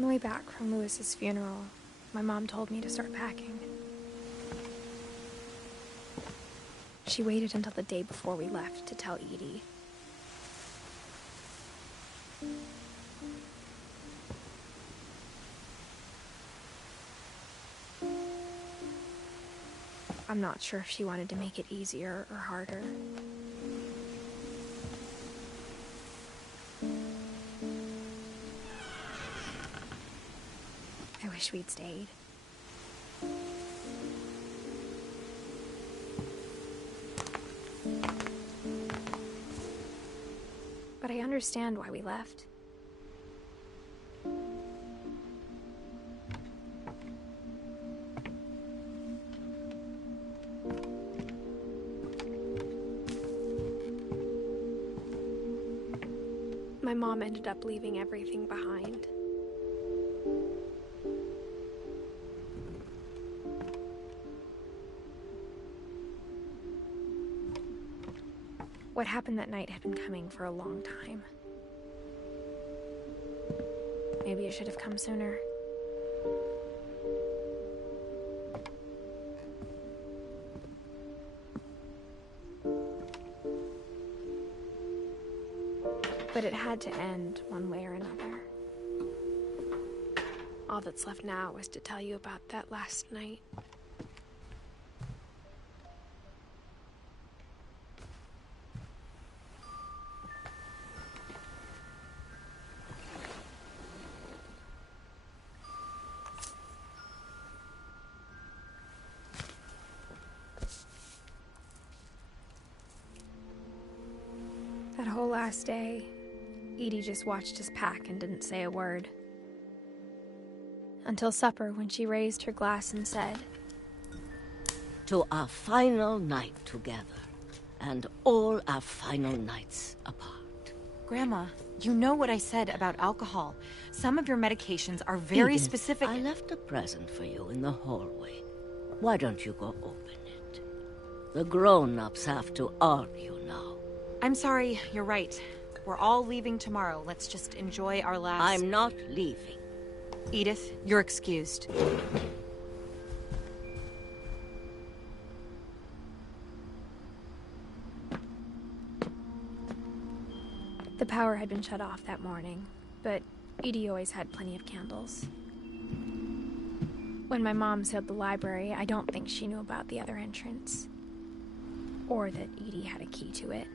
On the way back from Lewis's funeral, my mom told me to start packing. She waited until the day before we left to tell Edie. I'm not sure if she wanted to make it easier or harder. I wish we'd stayed. But I understand why we left. My mom ended up leaving everything behind. What happened that night had been coming for a long time. Maybe it should have come sooner. But it had to end one way or another. All that's left now is to tell you about that last night. That whole last day, Edie just watched us pack and didn't say a word. Until supper, when she raised her glass and said, "To our final night together, and all our final nights apart." Grandma, you know what I said about alcohol. Some of your medications are very Edith, specific. I left a present for you in the hallway. Why don't you go open it? The grown-ups have to argue now. I'm sorry, you're right. We're all leaving tomorrow. Let's just enjoy our last... I'm not leaving. Edith, you're excused. The power had been shut off that morning, but Edie always had plenty of candles. When my mom sealed the library, I don't think she knew about the other entrance. Or that Edie had a key to it.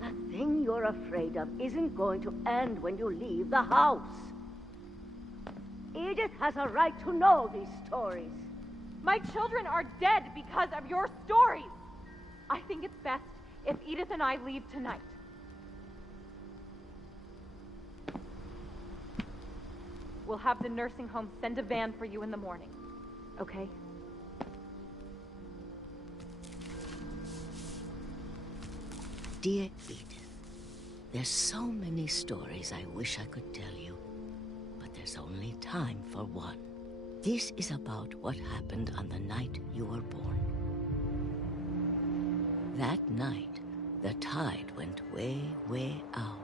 That thing you're afraid of isn't going to end when you leave the house. Edith has a right to know these stories. My children are dead because of your stories. I think it's best if Edith and I leave tonight. We'll have the nursing home send a van for you in the morning, okay? Dear Edith, there's so many stories I wish I could tell you, but there's only time for one. This is about what happened on the night you were born. That night, the tide went way, way out.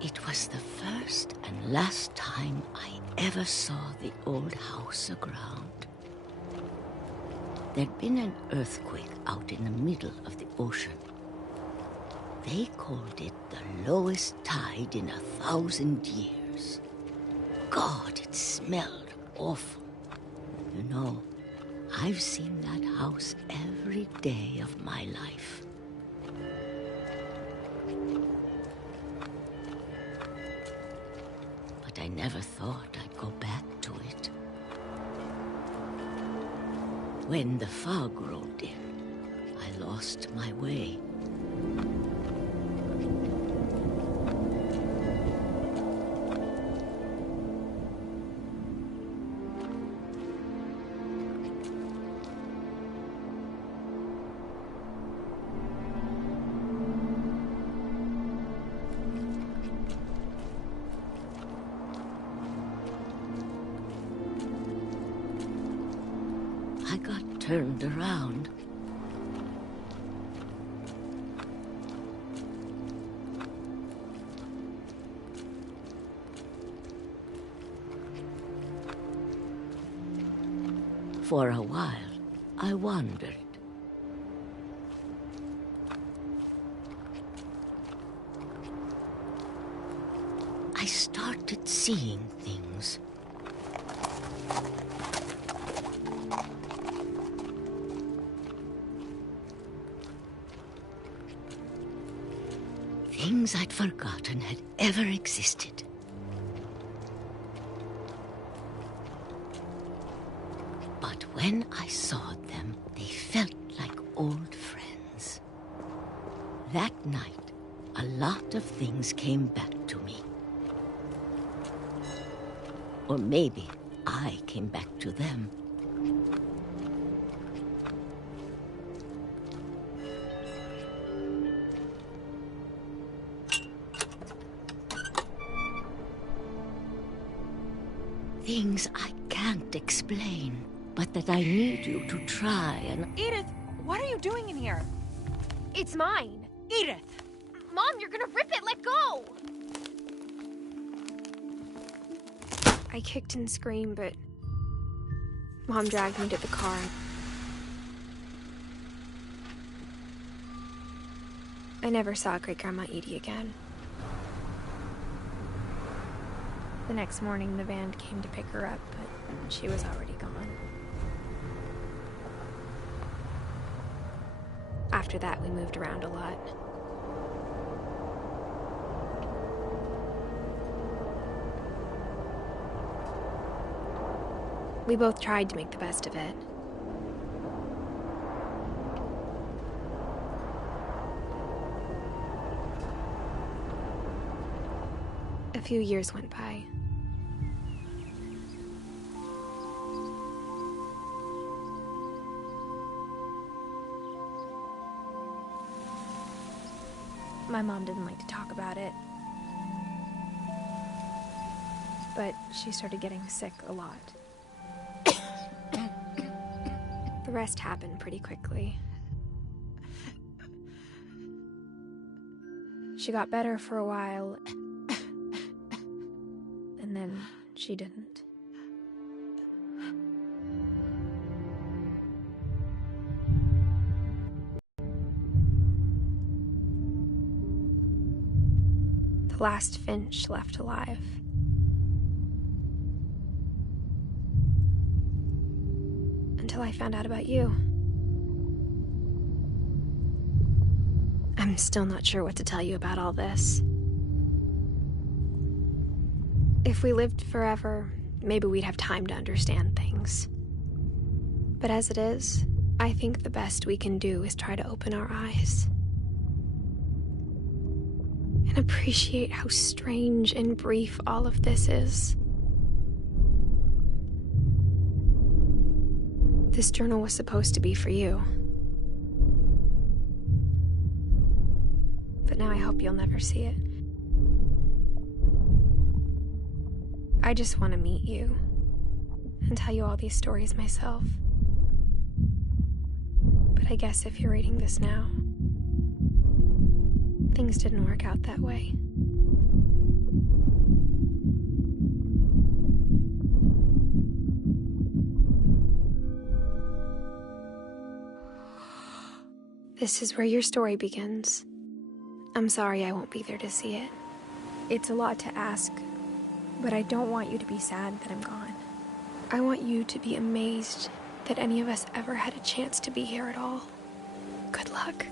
It was the first and last time I ever saw the old house aground. There'd been an earthquake out in the middle of the ocean. They called it the lowest tide in 1,000 years. God, it smelled awful. You know, I've seen that house every day of my life. I never thought I'd go back to it. When the fog rolled in, I lost my way. I got turned around. For a while, I wandered. I started seeing things. Things I'd forgotten had ever existed. But when I saw them, they felt like old friends. That night, a lot of things came back to me. Or maybe I came back to them. Things I can't explain, but that I need you to try and... Edith, what are you doing in here? It's mine. Edith! Mom, you're gonna rip it! Let go! I kicked and screamed, but Mom dragged me to the car. I never saw Great-Grandma Edie again. The next morning, the van came to pick her up, but she was already gone. After that, we moved around a lot. We both tried to make the best of it. A few years went by. My mom didn't like to talk about it, but she started getting sick a lot. The rest happened pretty quickly. She got better for a while, and then she didn't. The last Finch left alive. Until I found out about you. I'm still not sure what to tell you about all this. If we lived forever, maybe we'd have time to understand things. But as it is, I think the best we can do is try to open our eyes. And appreciate how strange and brief all of this is. This journal was supposed to be for you. But now I hope you'll never see it. I just want to meet you and tell you all these stories myself. But I guess if you're reading this now, things didn't work out that way. This is where your story begins. I'm sorry I won't be there to see it. It's a lot to ask, but I don't want you to be sad that I'm gone. I want you to be amazed that any of us ever had a chance to be here at all. Good luck.